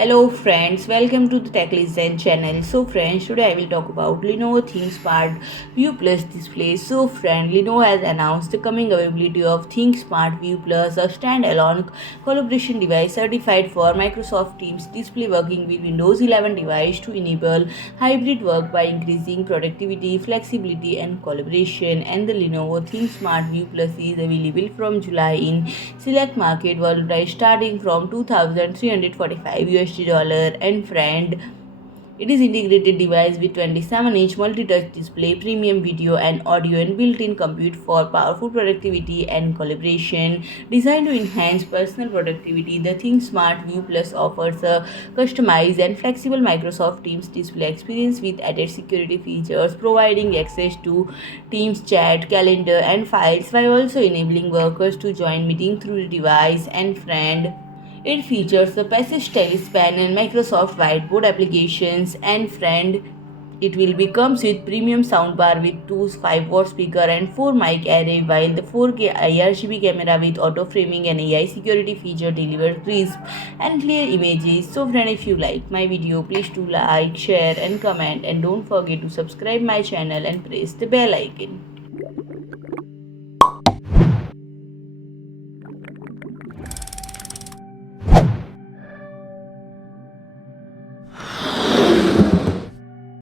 Hello friends, welcome to the Tech Listen channel. So friends, today I will talk about Lenovo ThinkSmart View Plus display. So friend, Lenovo has announced the coming availability of ThinkSmart View Plus, a standalone collaboration device certified for Microsoft Teams display working with Windows 11 device to enable hybrid work by increasing productivity, flexibility and collaboration. And the Lenovo ThinkSmart View Plus is available from July in select market worldwide starting from 2345 USD dollar. And friend, it is integrated device with 27-inch multi-touch display, premium video and audio and built-in compute for powerful productivity and collaboration. Designed to enhance personal productivity, the ThinkSmart View Plus offers a customized and flexible Microsoft Teams display experience with added security features, providing access to Teams chat, calendar and files while also enabling workers to join meeting through the device. And friend, it features a passive stylus panel, Microsoft whiteboard applications. And friend, it will be comes with premium soundbar with two 5-watt speaker and 4 mic array, while the 4K IRGB camera with auto framing and AI security feature delivers crisp and clear images. So friend, if you like my video, please do like, share and comment, and don't forget to subscribe my channel and press the bell icon.